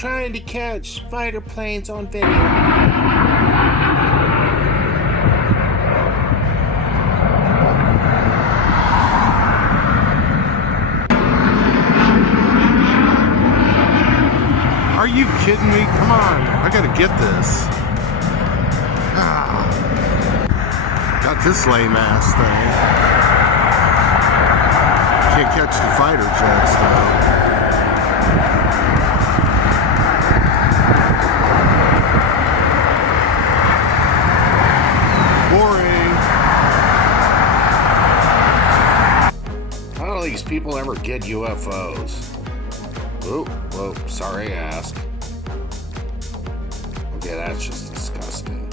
trying to catch fighter planes on video. Are you kidding me? Come on, I gotta get this. Got this lame ass thing. Can't catch the fighter jets though. How do these people ever get UFOs? Ooh, whoa, sorry I asked. Okay, that's just disgusting.